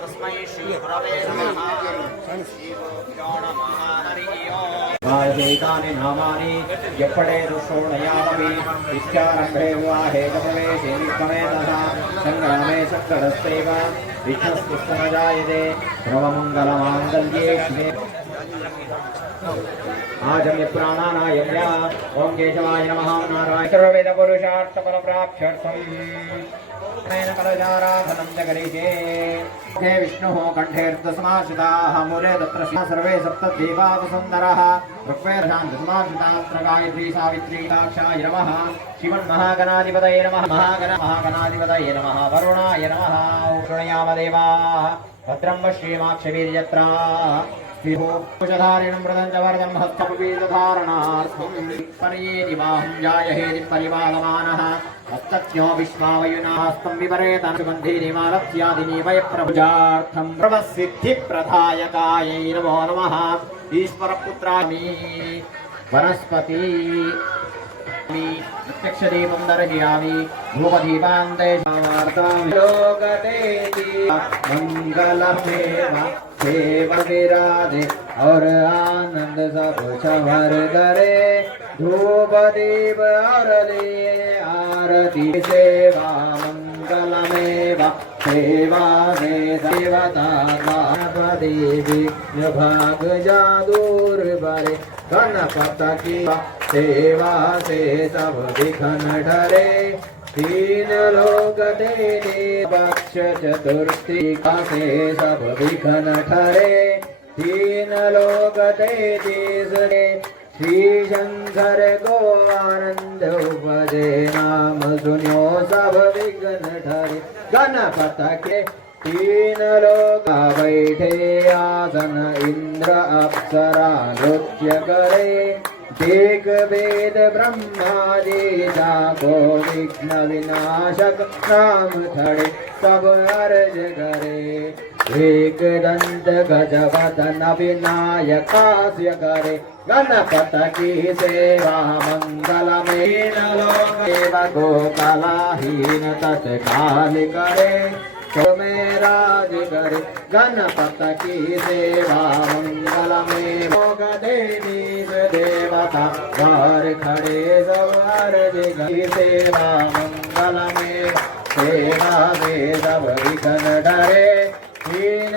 तस्मै श्री गुरवे नमः। श्रीगुरुभ्यो नमः। हरिः ओम्। एतानि नामानि यपठेत् श्रोणयामपि इत्यारम्भे विवाहे प्रवेशे निष्कमे तथा सङ्ग्रामे सङ्कटस्यैव विघ्नस्तुष्टमजायते सर्वमङ्गलमाङ्गल्ये शिवे आजम्य प्राणानायम्या ओम केशवाय नमः नारायण सर्ववेद पुरुषार्थ फल प्राप्त्यर्थम् नयन कलजाराधनं च करिष्ये हे विष्णुः कण्ठेऽर्धसमाश्रिताः मूले तत्र सर्वे सप्तदेवावसुन्दरः ऋग्वेदशान्तसमाश्रितात्र गायत्री सावित्री साक्षाय नमः श्रीमन्महागणाधिपतये नमः महागणाधिपतये नमः वरुणाय नमः शृणुयामदेवाः भद्रं श्रीमाक्षवीर्यत्रा कुशधारिणं मृदं च वरदं हस्तपुवीतधारणार्थं पर्येति बाहुं जायहेति परिपालमानः हस्तज्ञो विश्वावयुनास्तं विपरेतन सुगन्धिनिमालत्यादिनीवयप्रभुजार्थं प्रवसिद्धिप्रदायकायै नमो नमः ईश्वरपुत्रामि वनस्पति प्रत्यक्षदीपं दर्शयामि धूपदीपान् देशार्थं लोकदेवी मंगलमेव सेव विराजे और आनंद सब छवर करे धूप दीप और ले आरती सेवा मंगलमेव सेवा दे देवता गणपति विघ्न भाग जादूर बरे गणपत की सेवा से सब विघ्न ठरे तीन लोक देने पक्ष चतुर्थी का से सब विघ्न ठरे तीन लोक दे श्री शंकर को आनंद उपजे नाम सुनो सब विघ्न ठरे गणपत के तीन लोक बैठे आसन इंद्र अप्सरा नृत्य करे देख वेद ब्रह्मादि जाको विघ्न विनाशक नाम धरे सब अर्ज करे एक दंत गजवदन विनायकास्य करे गणपत की सेवा मंगलमेन लोकेव गोकलाहीन तत्काल करे में राज करे गणपत की सेवा मंगलमें भोग देवी देवता द्वार खड़े सवार की सेवा मंगलमें सेवा में सब विघ्न डरे तीन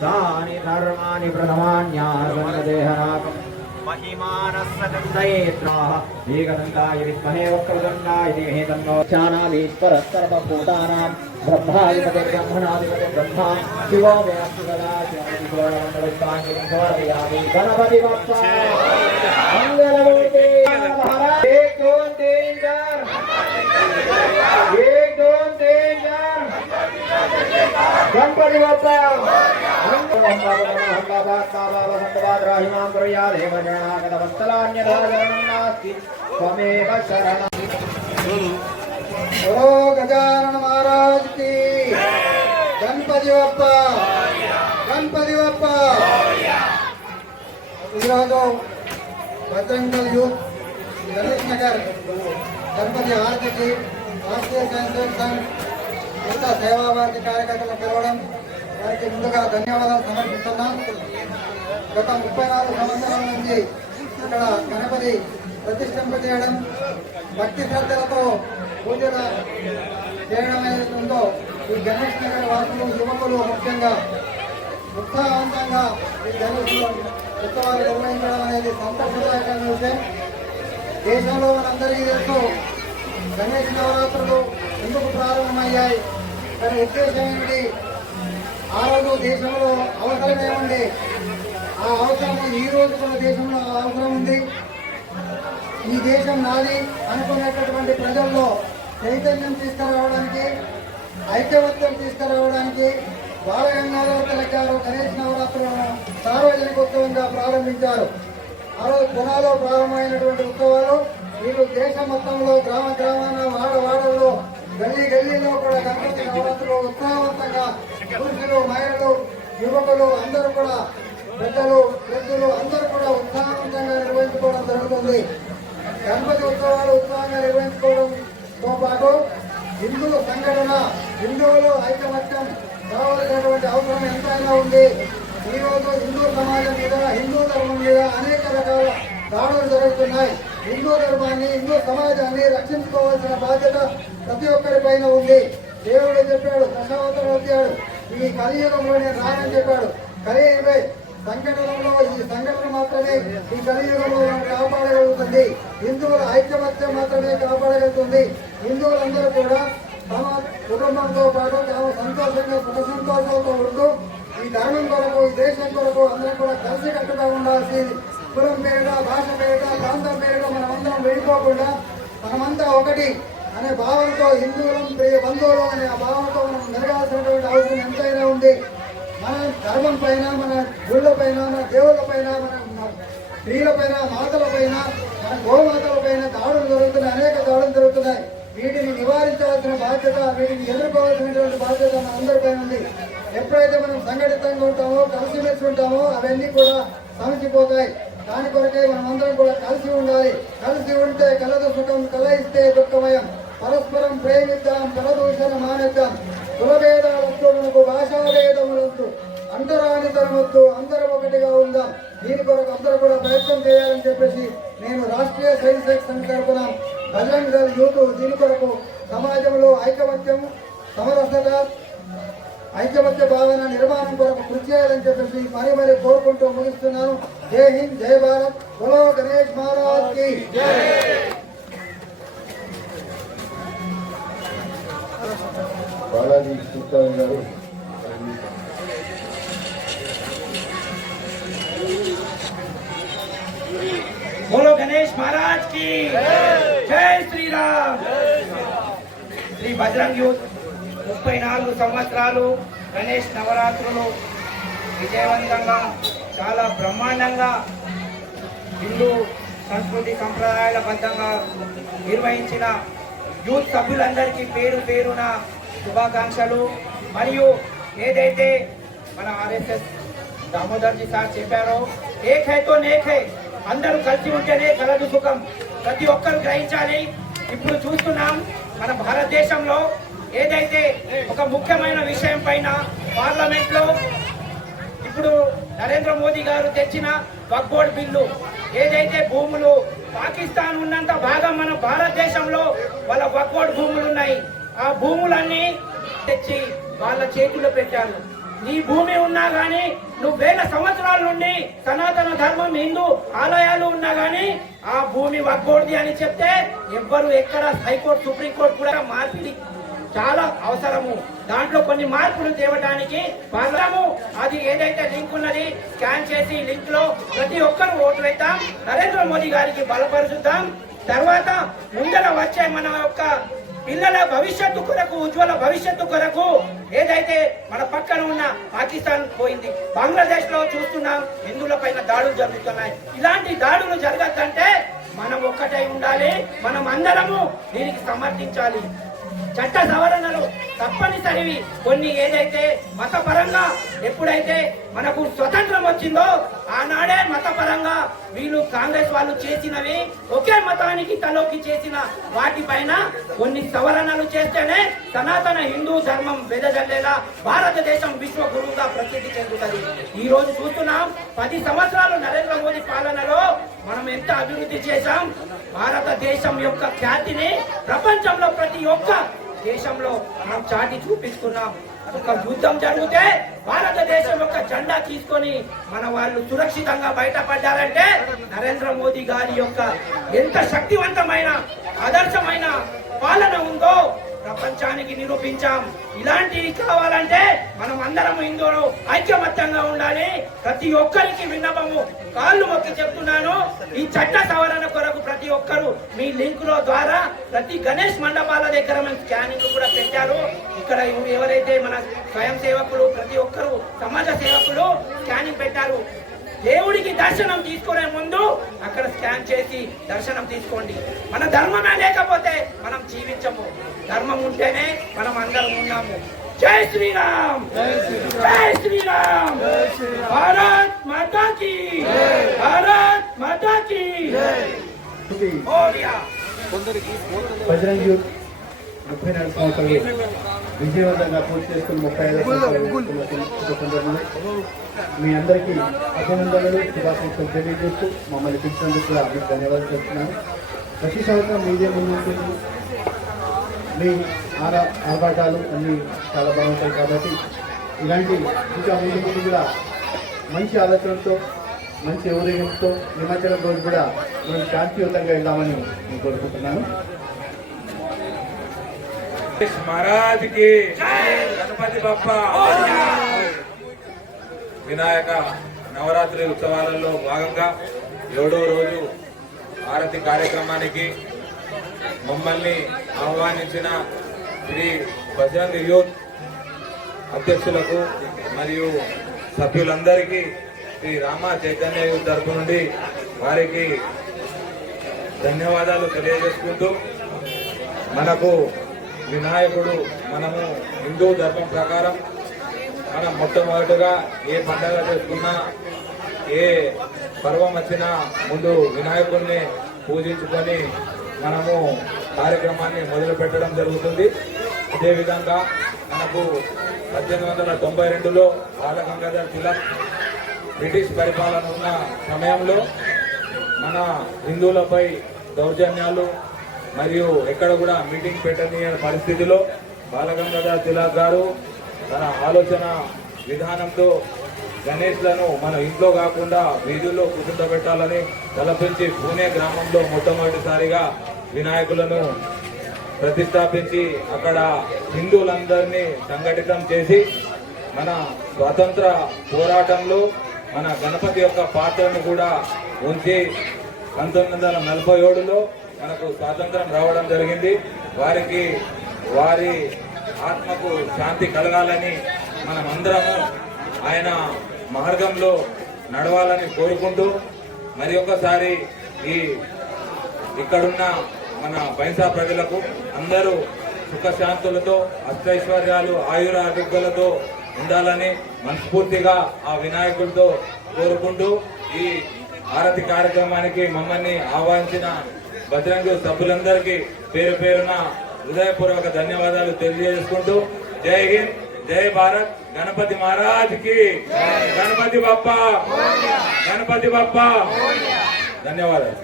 तानि धर्माणि प्रथमान्यासन्देहनाकम् महिमानस्सगन्धयेत्राः एकदन्ताय विद्महे वक्रतुण्डाय धीमहि तन्नो ध्यानाधीश्वरः सर्वभूतानां ब्रह्माधिपते ब्रह्मणाधिपते ब्रह्मा शिवो मे अस्तु सदा शिवमण्डलस्थानि समर्पयामि गणपति बप्पा मंगलमूर्ते महाराज 1 2 3 4 1 2 3 4 गणपति बप्पा ओ गजानन महाराज की गणपति बप्पा गणपति बप्पा भद्रंगल यूथ गणेश नगर गणपति आरती की राष्ट्रीय स्वयंसेवक संघ సేవా భారతి కార్యకర్తలు పిలవడం వారికి ముందుగా ధన్యవాదాలు సమర్పిస్తున్నాం. గత 34 సంవత్సరాల నుంచి ఇక్కడ గణపతి ప్రతిష్ఠింపజేయడం భక్తి శ్రద్ధలతో పూజలు చేయడం ఏదైతుందో ఈ గణేష్ నగర్ వాసులు యువకులు ముఖ్యంగా ఉత్సాహవంతంగా ఈ గణేష్ ఉత్సవాలు నిర్వహించడం అనేది సంతోషదాయకమైన విషయం. దేశంలో మనందరికీ తెలుసు గణేష్ నవరాత్రులు ఎందుకు ప్రారంభమయ్యాయి, దాని ఉద్దేశం ఏమిటి, ఆ రోజు దేశంలో అవసరం ఏముంది, ఆ అవసరం ఈ రోజు మన దేశంలో అవసరం ఉంది. ఈ దేశం నాది అనుకునేటటువంటి ప్రజల్లో చైతన్యం తీసుకురావడానికి, ఐక్యమత్యం తీసుకురావడానికి బాలగంగాధర తిలక్ గారు గణేష్ నవరాత్రులను సార్వజనికోత్సవంగా ప్రారంభించారు. ఆ రోజు పునాలో ప్రారంభమైనటువంటి ఉత్సవాలు వీళ్ళు దేశం మొత్తంలో గ్రామ గ్రామాన వాడవాడల్లో గల్లీ గల్లీలో కూడా గణపతి నవరాత్రులు ఉత్సాహవంతంగా పురుషులు మహిళలు యువకులు అందరూ కూడా పెద్దలు వృద్ధులు అందరూ కూడా ఉత్సాహవంతంగా నిర్వహించుకోవడం జరుగుతుంది. గణపతి ఉత్సవాలు ఉత్సాహంగా నిర్వహించుకోవడంతో పాటు హిందూ సంఘటన, హిందువులు ఐకమత్యం కావాల్సినటువంటి అవసరం ఎంతైనా ఉంది. ఈరోజు హిందూ సమాజం మీద, హిందూ ధర్మం మీద అనేక రకాల దాడులు జరుగుతున్నాయి. హిందూ ధర్మాన్ని, హిందూ సమాజాన్ని రక్షించుకోవాల్సిన బాధ్యత ప్రతి ఒక్కరి పైన ఉంది. దేవుడు చెప్పాడు, దశావతారం వచ్చాడు, ఈ కలియుగంలో నేను రానని చెప్పాడు. కలియుగమే సంఘటనలో ఈ సంఘటన మాత్రమే ఈ కలియుగంలో కాపాడగలుగుతుంది. హిందువుల ఐక్యమత్యం మాత్రమే కాపాడగలుగుతుంది. హిందువులందరూ కూడా తమ కుటుంబంతో పాటు తాము సంతోషంగా సుఖ సంతోషాలతో ఉంటూ ఈ ధర్మం కొరకు, ఈ దేశం కొరకు అందరం కూడా కలిసికట్టుగా ఉండాల్సింది. కులం పేరిట, భాష పేరిట, ప్రాంతం పేరిట మనమందరం వెళ్ళిపోకుండా మనమంతా ఒకటి అనే భావనతో, హిందువులం ప్రియ బంధువులు అనే ఆ భావనతో మనం మెరగాల్సినటువంటి అవసరం ఎంతైనా ఉంది. మన ధర్మం పైన, మన గుళ్ళ పైన, మన దేవుళ్ళ పైన, మన స్త్రీల పైన, మాతల పైన, మన గోమాతల పైన దాడులు జరుగుతున్నాయి, అనేక దాడులు జరుగుతున్నాయి. వీటిని నివారించవలసిన బాధ్యత, వీటిని ఎదుర్కోవాల్సినటువంటి బాధ్యత మన అందరిపైన ఉంది. ఎప్పుడైతే మనం సంఘటితంగా ఉంటామో, కలిసిమెలిసి ఉంటామో అవన్నీ కూడా సమసిపోతాయి. దాని కొరకే మనం అందరం కూడా కలిసి ఉండాలి. కలిసి ఉంటే కలదు సుఖం, కలయిస్తే దుఃఖమయం. పరస్పరం ప్రేమిద్దాం, పరదూషణ మానేద్దాం. కులభేదాలతో మనకు భాషాభేదములందు అంతరాని తరమొద్దు, అందరం ఒకటిగా ఉందాం. దీని కొరకు అందరూ కూడా ప్రయత్నం చేయాలని చెప్పేసి నేను రాష్ట్రీయ స్వయం సేవక్ సంఘ్ తరఫున బజరంగ్ దళ్ యూత్ దీని కొరకు సమాజంలో ఐకమత్యం, సమరసత, ఐకమత్య భావన నిర్మాణం కొరకు కృషి చేయాలని చెప్పేసి మరీ కోరుకుంటూ ముగిస్తున్నాను. జై హింద్, జై భారత్, బోలో గణేష్ మహారాజ్ కి జై. బాలాజీ సూత్రాలు గారు बोलो गणेश महाराज की जय श्री राम. శ్రీ బజరంగ్ యూత్ 34 సంవత్సరాలు గణేష్ నవరాత్రులు విజయవంతంగా, చాలా బ్రహ్మాండంగా హిందూ సంస్కృతి సంప్రదాయాల బద్ధంగా నిర్వహించిన యూత్ సభ్యులందరికీ పేరు పేరున శుభాకాంక్షలు. మరియు ఏదైతే మన ఆర్ఎస్ఎస్ దామోదర్జీ సార్ చెప్పారో, ఏక్ హై తో నేక్ హై, అందరూ కలిసి ఉంటేనే కలదు సుఖం. ప్రతి ఒక్కరు గ్రహించాలి. ఇప్పుడు చూస్తున్నాం మన భారతదేశంలో ఏదైతే ఒక ముఖ్యమైన విషయం పైన పార్లమెంట్ లో ఇప్పుడు నరేంద్ర మోదీ గారు తెచ్చిన వక్ఫ్ బోర్డు బిల్లు, ఏదైతే భూములు పాకిస్తాన్ ఉన్నంత భాగం మన భారతదేశంలో వాళ్ళ వక్ఫ్ బోర్డు భూములు ఉన్నాయి. ఆ భూములన్నీ తెచ్చి వాళ్ళ చేతుల్లో పెట్టారు. నీ భూమి ఉన్నా గానీ, నువ్వు వేల సంవత్సరాల నుండి సనాతన ధర్మం, హిందూ ఆలయాలు ఉన్నా గానీ ఆ భూమి వక్ఫ్ బోర్డుది అని చెప్తే ఎవ్వరు ఎక్కడ హైకోర్టు, సుప్రీంకోర్టు కూడా మార్పిడి చాలా అవసరము. దాంట్లో కొన్ని మార్పులు తేవడానికి వాళ్ళము అది ఏదైతే లింక్ ఉన్నది స్కాన్ చేసి లింక్ లో ప్రతి ఒక్కరు ఓటు వేద్దాం, నరేంద్ర మోదీ గారికి బలపరుచుద్దాం. తర్వాత ముందర వచ్చే మన యొక్క పిల్లల భవిష్యత్తు కొరకు, ఉజ్వల భవిష్యత్తు కొరకు ఏదైతే మన పక్కన ఉన్న పాకిస్తాన్ పోయింది, బంగ్లాదేశ్ లో చూస్తున్నాం హిందువుల పైన దాడులు జరుగుతున్నాయి. ఇలాంటి దాడులు జరగద్దంటే మనం ఒక్కటై ఉండాలి. మనం అందరము దీనికి సమర్థించాలి. చట్ట సవరణలు తప్పనిసరివి. కొన్ని ఏదైతే మతపరంగా ఎప్పుడైతే మనకు స్వతంత్రం వచ్చిందో ఆనాడే మతపరంగా వీళ్ళు కాంగ్రెస్ వాళ్ళు చేసినవి, ఒకే మతానికి తలోకి చేసిన వాటిపైన కొన్ని సవరణలు చేస్తేనే సనాతన హిందూ ధర్మం వెదజల్లేలా భారతదేశం విశ్వ గురువుగా ప్రసిద్ధి చెందుతుంది. ఈ రోజు చూస్తున్నాం 10 సంవత్సరాలు నరేంద్ర మోదీ పాలనలో మనం ఎంత అభివృద్ధి చేశాం. భారతదేశం యొక్క ఖ్యాతిని ప్రపంచంలో ప్రతి ఒక్క దేశంలో మనం చాటి చూపిస్తున్నాం. ఒక యుద్ధం జరిగితే భారతదేశం యొక్క జెండా తీసుకొని మన వాళ్ళు సురక్షితంగా బయటపడ్డారంటే నరేంద్ర మోదీ గారి యొక్క ఎంత శక్తివంతమైన ఆదర్శమైన పాలన ఉందో ప్రపంచానికి నిరూపించాం. ఇలాంటివి కావాలంటే మనం అందరం హిందువులు ఐక్యమత్యంగా ఉండాలి. ప్రతి ఒక్కరికి విన్నపము కాళ్ళు మొక్కి చెప్తున్నాను, ఈ చట్ట సవరణ కొరకు ప్రతి ఒక్కరు మీ లింకుల ద్వారా ప్రతి గణేష్ మండపాల దగ్గర మేము స్కానింగ్ కూడా పెట్టారు. ఇక్కడ ఎవరైతే మన స్వయం సేవకులు, ప్రతి ఒక్కరు సమాజ సేవకులు స్కానింగ్ పెట్టారు. దేవుడికి దర్శనం తీసుకునే ముందు అక్కడ స్కాన్ చేసి దర్శనం తీసుకోండి. మన ధర్మమే లేకపోతే మనం జీవించము. ధర్మం ఉంటేనే మనం అందరం ఉన్నాము. జై శ్రీరామ్, జై శ్రీరామ్, భారత్ మాతా కీ, భారత్ మాతా కీ. బజరంగ్ యూత్ 34 సంవత్సరాలు విజయవంతంగా పూర్తి చేసుకుని 35వ సందర్భంలో మీ అందరికీ అభినందనలు శుభాకాంక్షలు తెలియజేస్తూ మమ్మల్ని పిలిచినందుకు కూడా మీకు ధన్యవాదాలు చెప్తున్నాను. ప్రతి సంవత్సరం మీదే ముందు ఉంటుంది. మీ ఆర్భాటాలు అన్నీ చాలా బాగుంటాయి కాబట్టి ఇలాంటి ఇంకా ముందు ముందు కూడా మంచి ఆలోచనతో మంచి ఊరేగింపుతో నిమజ్జనం రోజు కూడా మనం శాంతియుతంగా వెళ్దామని నేను కోరుకుంటున్నాను. महाराज की गणपति बप्पा వినాయక నవరాత్రి ఉత్సవాలలో భాగంగా 7వ రోజు ఆరతి కార్యక్రమానికి మమ్మల్ని ఆహ్వానించిన శ్రీ బజరంగ్ యూత్ అధ్యక్షులకు మరియు సభ్యులందరికీ శ్రీ రామ చైతన్య యూత్ తరపు నుండి వారికి ధన్యవాదాలు తెలియజేసుకుంటూ, మనకు వినాయకుడు మనము హిందూ ధర్మం ప్రకారం మనం మొట్టమొదటిగా ఏ పండగ చేసుకున్నా ఏ పర్వం వచ్చినా ముందు వినాయకుడిని పూజించుకొని మనము కార్యక్రమాన్ని మొదలు పెట్టడం జరుగుతుంది. అదేవిధంగా మనకు 1892లో బాలగంగాధర్ తిలక్ బ్రిటిష్ పరిపాలన ఉన్న సమయంలో మన హిందువులపై దౌర్జన్యాలు మరియు ఎక్కడ కూడా మీటింగ్ పెట్టని పరిస్థితిలో బాలగంగాధర్ తిలక్ గారు తన ఆలోచన విధానంతో గణేష్లను మన ఇంట్లో కాకుండా వీధుల్లో కూర్చుండబెట్టాలని తలపించి పూణే గ్రామంలో మొట్టమొదటిసారిగా వినాయకులను ప్రతిష్టాపించి అక్కడ హిందువులందరినీ సంఘటితం చేసి మన స్వాతంత్ర పోరాటంలో మన గణపతి యొక్క పాత్రను కూడా ఉంచి 1947లో మనకు స్వాతంత్రం రావడం జరిగింది. వారి ఆత్మకు శాంతి కలగాలని మనమందరము ఆయన మార్గంలో నడవాలని కోరుకుంటూ మరి ఒక్కసారి ఇక్కడున్న మన బైంసా ప్రజలకు అందరూ సుఖశాంతులతో అష్టైశ్వర్యాలు ఆయురారోగ్యాలతో ఉండాలని మనస్ఫూర్తిగా ఆ వినాయకుడితో కోరుకుంటూ ఈ ఆరతి కార్యక్రమానికి మమ్మల్ని ఆహ్వానించిన బజరంగ్ సభ్యులందరికీ పేరు పేరున హృదయపూర్వక ధన్యవాదాలు తెలియజేసుకుంటూ జై హింద్, జై భారత్, గణపతి మహారాజ్ కి, గణపతి బప్పా, గణపతి బప్పా. ధన్యవాదాలు.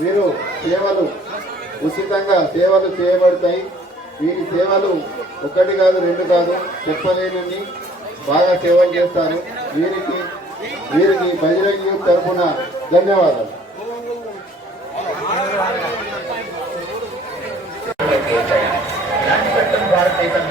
వీరు సేవలు ఉచితంగా సేవలు చేయబడతాయి. వీరి సేవలు 1 కాదు 2 కాదు చెప్పలేనని బాగా సేవలు చేస్తారు. వీరికి బజరంగ్ యూత్ తరఫున ధన్యవాదాలు. భారతదేశం